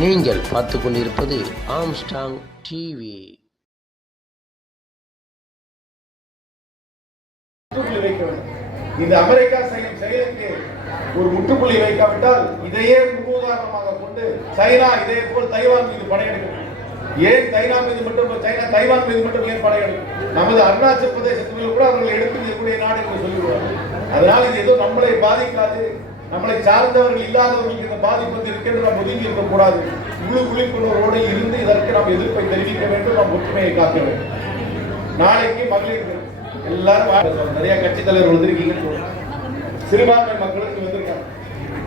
நீங்கள் பார்த்து கொண்டிருப்பது ஆம்ஸ்டாங் டிவி. இந்த அமெரிக்கா செயலுக்கு ஒரு முற்றுப்புள்ளி வைக்காவிட்டால் இதையே முன்னுதாரணமாக கொண்டு சைனா இதே போல் தைவான் மீது படையெடுக்கும். ஏன் தைவான் மீது மட்டும் ஏன் படையெடுக்கும்? நமது அருணாச்சல் பிரதேசத்தில் கூட அவர்கள் எடுத்துக்கூடிய நாடு என்று சொல்லிவிடுவார்கள். அதனால் இது ஏதோ நம்மளை பாதிக்காது, நம்மளை சார்ந்தவர்கள் இல்லாதவர்களுக்கு இந்த பாதிப்பு இருக்கிறது, நாம் ஒதுங்கி இருக்கக்கூடாது. முழு விழிப்புணர்வோடு இருந்து இதற்கு நாம் எதிர்ப்பை தெரிவிக்க வேண்டும், நாம் ஒற்றுமையை காக்க வேண்டும். நாளைக்கு மகளிர் எல்லாரும் நிறைய கட்சி தலைவர் வந்திருக்கீங்க, சிறுபான்மை மக்களுக்கு வந்திருக்காங்க.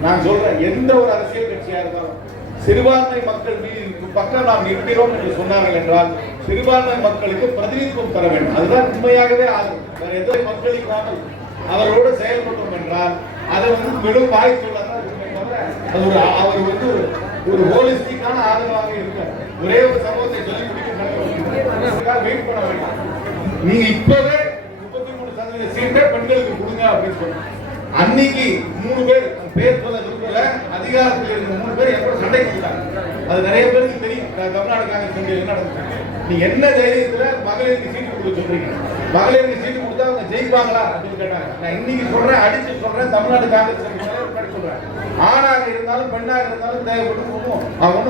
நான் சொல்றேன், எந்த ஒரு அரசியல் கட்சியா இருந்தாலும் சிறுபான்மை மக்கள் மீது பக்கம் நாம் நிற்கிறோம் என்று சொன்னார்கள் என்றால் சிறுபான்மை மக்களுக்கு பிரதிநிதித்துவம் தர வேண்டும். அதுதான் உண்மையாகவே ஆகும். வேற எந்த மக்களுக்காமல் அவரோடு செயல்பட்டோம் என்றால் அதை வெறும் வாய் சொல்லதான் தவிர அவர் ஒரு ஹோலிஸ்டிக்கான ஆதரவாக இருக்கார். ஒரே ஒரு சமூகத்தை சொல்லி முடிக்க வெயிட் பண்ண வேண்டாம். நீங்க இப்பவே 33% சீட்டை பெண்களுக்கு கொடுங்க அப்படின்னு சொன்னாங்க. அன்னைக்கு 3 பேர் சொல்ல விரும்பல, அதிகாரத்தில் இருந்த 3 பேர் எப்ப சண்டை கொடுத்தாங்க. அது நிறைய பேருக்கு தெரியும். தமிழ்நாடு காங்கிரஸ் என்ன நடந்துச்சு, நீ என்ன தைரியத்துல மகளிருக்கு சீட்டு கொடுக்க சொல்றீங்க, மகளிருக்கு சீட்டு கொடுத்தா அவங்க ஜெயிப்பாங்களா அப்படின்னு கேட்டாங்க. நான் இன்னைக்கு சொல்றேன், அடிச்சு சொல்றேன், தமிழ்நாடு காங்கிரஸ் சொல்றேன், ஆணாக இருந்தாலும் பெண்ணாக இருந்தாலும் தேவைப்படும் அவங்க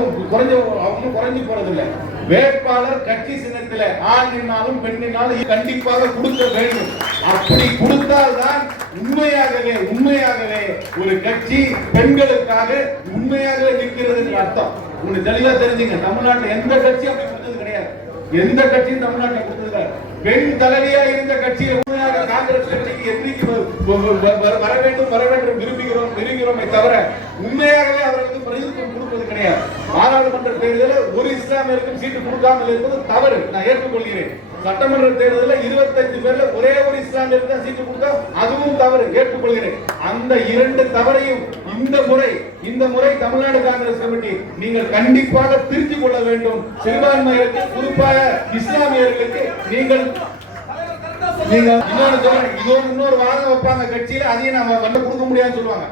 குறைஞ்சு போறதில்லை. வேட்பாளர் கட்சி சின்னத்தில் ஆண் நின்னாலும் பெண் நின்னாலும் கண்டிப்பாக கொடுக்க வேண்டும். அப்படி கொடுத்தால்தான் உண்மையாகவே ஒரு கட்சி பெண்களுக்காக உண்மையாகவே நிற்கிறது என்று அர்த்தம். உங்களுக்கு தெளிவா தெரிஞ்சுங்க, தமிழ்நாட்டில் எந்த கட்சியும் அப்படி கொடுத்தது கிடையாது. எந்த கட்சியும் தமிழ்நாட்டில் கொடுத்தது கிடையாது. பெண் தலைவியா இருந்த கட்சியை உண்மையாக காங்கிரஸ் கட்சிக்கு என்றைக்கு வர வேண்டும் விரும்புகிறோமே தவிர உண்மையாகவே அவர்களுக்கு பிரதிநிதித்துவம் கொடுப்பது கிடையாது. பாராளுமன்ற தேர்தலில் ஒரு இஸ்லாமியருக்கும் சீட்டு கொடுக்காமல் இருப்பது தவறு, நான் ஏற்றுக்கொள்கிறேன். சட்டமன்ற தேர்தலில் 25 பேர்ல ஒரே ஒரு இஸ்லாமியருக்கு தான் சீட்டு கொடுத்தா அதுவும் தவறு, ஏற்றுக்கொள்கிறேன். அந்த 2 தவறையும் இந்த முறை தமிழ்நாடு காங்கிரஸ் கமிட்டி நீங்கள் கண்டிப்பாக திருத்திக் கொள்ள வேண்டும். சிறுபான்மையருக்கு, குறிப்பாக இஸ்லாமியர்களுக்கு நீங்கள் இன்னொரு வாதம் வைப்பாங்க கட்சியில, அதையும் நம்ம கொடுக்க முடியாதுன்னு சொல்லுவாங்க.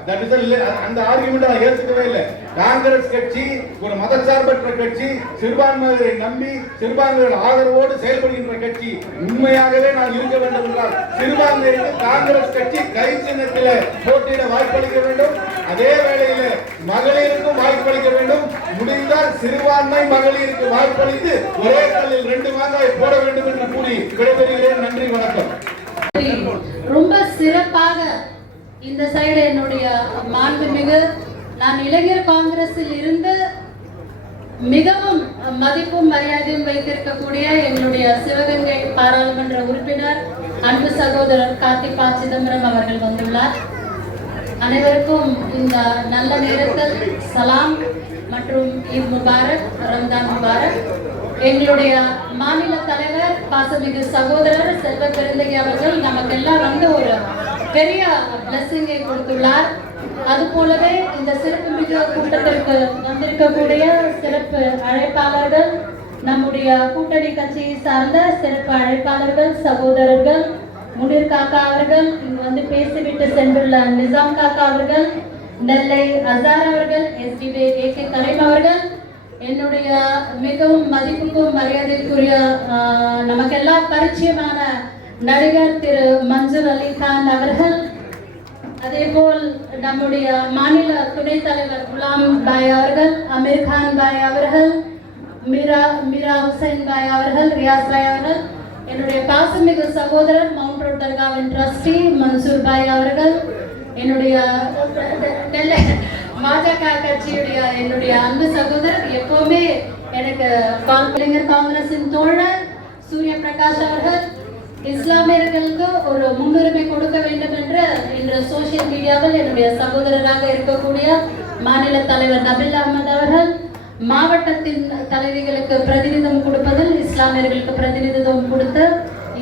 அந்த ஆர்குமெண்ட் நான் ஏற்றுக்கவே இல்லை. காங்கிரஸ் கட்சி ஒரு மதசார்பற்ற கட்சி, சிறுபான்மையை நம்பி சிறுபான்மையின் ஆதரவோடு செயல்படுகின்ற கட்சி. உண்மையாகவே நான் இருக்க வேண்டும் என்றால் சிறுபான்மைக்கு காங்கிரஸ் கட்சி கை சின்னத்தில் போட்டியிட வாய்ப்பளிக்க வேண்டும். அதே வேளையில மகளிருக்கும் வாய்ப்பளிக்க வேண்டும். முடிந்தால் சிறுபான்மை மகளிருக்கு வாய்ப்பளித்து ஒரே கல்லில் 2 மாங்காய் போட வேண்டும் என்று கூறி விடைபெறுகிறேன். நன்றி, வணக்கம். ரொம்ப சிறப்பாக இந்த சைடு என்னுடைய மாண்புமிகு, நான் இளைஞர் காங்கிரஸில் இருந்து மிகவும் மதிப்பும் மரியாதையும் வைத்திருக்கக்கூடிய எங்களுடைய சிவகங்கை பாராளுமன்ற உறுப்பினர் அன்பு சகோதரர் கார்த்திக் ப. சிதம்பரம் அவர்கள் வந்துள்ளார். அனைவருக்கும் இந்த நல்ல நேரத்தில் சலாம் மற்றும் ஈத் முபாரக், ரம்ஜான் முபாரக். எங்களுடைய மாநில தலைவர் பாசமிகு சகோதரர் செல்வ பெருந்தகை அவர்கள் நமக்கெல்லாம் ஒரு பெரிய பிளஸிங்கை கொடுத்துள்ளார். அது போலவே இந்த சிறப்பு மிகு கூட்டத்திற்கு வந்திருக்கக்கூடிய சிறப்பு அழைப்பாளர்கள், நம்முடைய கூட்டணி கட்சியை சார்ந்த சிறப்பு அழைப்பாளர்கள் சகோதரர்கள், முனீர் காக்கா அவர்கள், இங்கு வந்து பேசிவிட்டு சென்றுள்ள நிசாம் காக்கா அவர்கள், நெல்லை அசார் அவர்கள், SDB AK கரீம் அவர்கள், என்னுடைய மிகவும் மதிப்புக்கும் மரியாதைக்குரிய நமக்கெல்லாம் பரிச்சயமான நடிகர் திரு மன்சூர் அலி கான் அவர்கள், அதே போல் நம்முடைய மாநில துணைத் தலைவர் குலாம் பாய் அவர்கள், அமீர் கான் பாய் அவர்கள், மீரா ஹுசைன் பாய் அவர்கள், ரியாஸ் பாய் அவர்கள், என்னுடைய பாசமிகு சகோதரர் மவுண்ட் ரோட் தர்காவின் ட்ரஸ்டி மன்சூர் பாய் அவர்கள், என்னுடைய நெல்லை பாஜக கட்சியுடைய என்னுடைய அன்பு சகோதரர், எப்பவுமே எனக்கு இளைஞர் காங்கிரசின் தோழர் சூரிய பிரகாஷ் அவர்கள், இஸ்லாமியர்களுக்கு ஒரு முன்னுரிமை கொடுக்க வேண்டும் என்று இன்று சோசியல் மீடியாவில் என்னுடைய சகோதரராக இருக்கக்கூடிய மாநில தலைவர் நபில் அகமது அவர்கள், மாவட்டத்தின் தலைவிகளுக்கு பிரதிநிதித்துவம் கொடுப்பதில் இஸ்லாமியர்களுக்கு பிரதிநிதித்துவம் கொடுத்து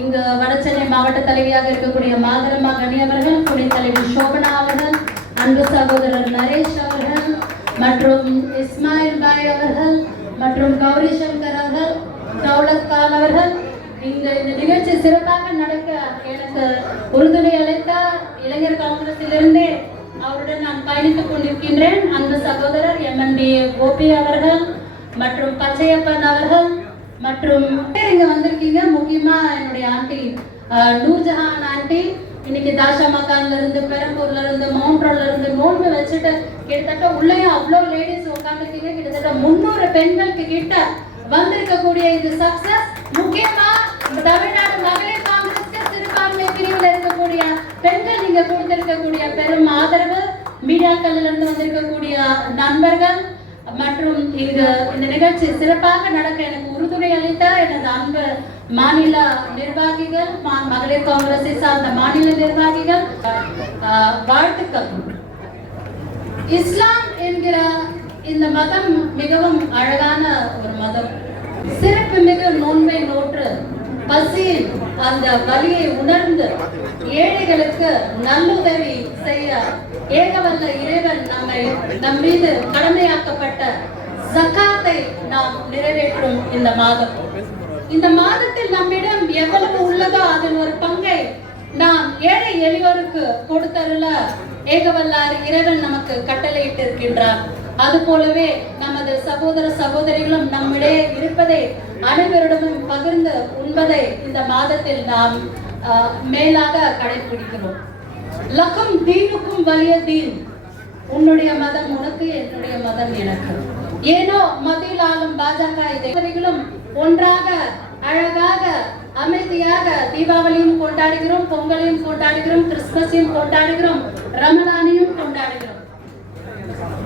இங்கு வடசென்னை மாவட்ட தலைவியாக இருக்கக்கூடிய மாதரமா கனி அவர்கள், துணைத் தலைவி சோபனா அவர்கள், அன்பு சகோதரர் நரேஷ் அவர்கள் மற்றும் இஸ்மாயில் பாய் அவர்கள் மற்றும் கௌரி சங்கர் அவர்கள், தௌலத் கான் அவர்கள், இந்த நிகழ்ச்சி சிறப்பாக நடக்க எனக்கு உறுதுணை அளித்த இளைஞர் காங்கிரஸிலிருந்தே அவருடன் நான் பயணித்துக் கொண்டிருக்கின்றேன். அன்பு சகோதரர் MNB கோபி அவர்கள் மற்றும் பச்சையப்பன் அவர்கள் மற்றும் இங்க வந்திருக்கீங்க. முக்கியமா என்னுடைய ஆண்டி நூர்ஜஹான் ஆண்டி இன்னைக்கு தாஷா மக்கான்ல இருந்து, பெரம்பூர்ல இருந்து, மவுண்ட் ரோட்ல இருந்து நோன்பு வச்சுட்டு கிட்டத்தட்ட உள்ளேயும் அவ்வளோ லேடிஸ் உட்காந்துருக்கீங்க. கிட்டத்தட்ட 300 பெண்களுக்கு கிட்ட வந்திருக்கக்கூடிய இது சக்சஸ். முக்கியமா தமிழ்நாடு மகளிர் காங்கிரஸ்க்கு சிறுபான்மை பிரிவில் இருக்கக்கூடிய பெண்கள் நீங்க கொடுத்திருக்கக்கூடிய பெரும் ஆதரவு, மீடியாக்கள்ல இருந்து வந்திருக்கக்கூடிய நண்பர்கள் மற்றும் இந்த நிகழ்ச்சி சிறப்பாக நடக்க எனக்கு உறுதுணை அளித்த எனது அன்பு மாநில நிர்வாகிகள், மகளிர் காங்கிரஸை சார்ந்த மாநில நிர்வாகிகள், வாழ்த்துக்கள். இஸ்லாம் என்கிற இந்த மதம் மிகவும் அழகான ஒரு மதம். சிறப்பு மிகு நோன்பை நோற்று பசியில் அந்த வலியை உணர்ந்து ஏழைகளுக்கு நல்லுதவி செய்ய ஏகவல்ல இறைவன் நம் மீது கடமையாக்கப்பட்ட ஜகாத்தை நாம் நிறைவேற்றும் இந்த மாதம். இந்த மாதத்தில் நம்மிடம் எவ்வளவு உள்ளதோ அதில் ஒரு பங்கை நாம் ஏழை எளியோருக்கு கொடுத்தருள ஏகவல்லார் இறைவன் நமக்கு கட்டளையிட்டு இருக்கின்றார். அது போலவே நமது சகோதர சகோதரிகளும் நம்மிடையே இருப்பதை அனைவரிடமும் பகிர்ந்து உண்பதை இந்த மாதத்தில் நாம் மேலாக கடைபிடிக்கிறோம். லக்கும் தீனுக்கும் வலிய தீன், உன்னுடைய மதம் உனக்கு, என்னுடைய மதம் எனக்கு. ஏனோ மத்தியில் ஆளும் பாஜக இதைகளும் ஒன்றாக அழகாக அமைதியாக தீபாவளியும் கொண்டாடுகிறோம், பொங்கலையும் கொண்டாடுகிறோம், கிறிஸ்துமஸையும் கொண்டாடுகிறோம், ரமலானையும் கொண்டாடுகிறோம்.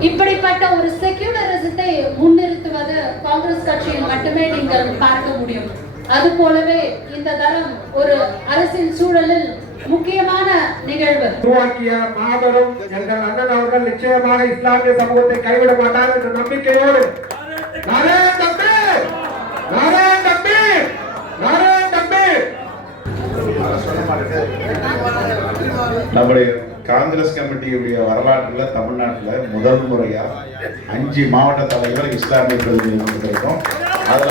இப்படிப்பட்ட ஒரு செக்யூலரிசத்தை முன்னிறுத்துவது காங்கிரஸ் கட்சியில் மட்டுமே நீங்கள் பார்க்க முடியும். அது போலவே இந்த தரம் ஒரு அரசியல் சூழலில் முக்கியமான நிகழ்வு. உருவாக்கிய மாபெரும் எங்கள் அண்ணன் அவர்கள் நிச்சயமாக இஸ்லாமிய சமூகத்தை கைவிட மாட்டார் என்ற நம்பிக்கையோடு நம்முடைய காங்கிரஸ் கமிட்டியுடைய வரலாற்றுல தமிழ்நாட்டுல முதல் முறையா 5 மாவட்ட தலைவர் இஸ்லாமிய பிரதிநிதிகள் கிடைக்கும். அதுல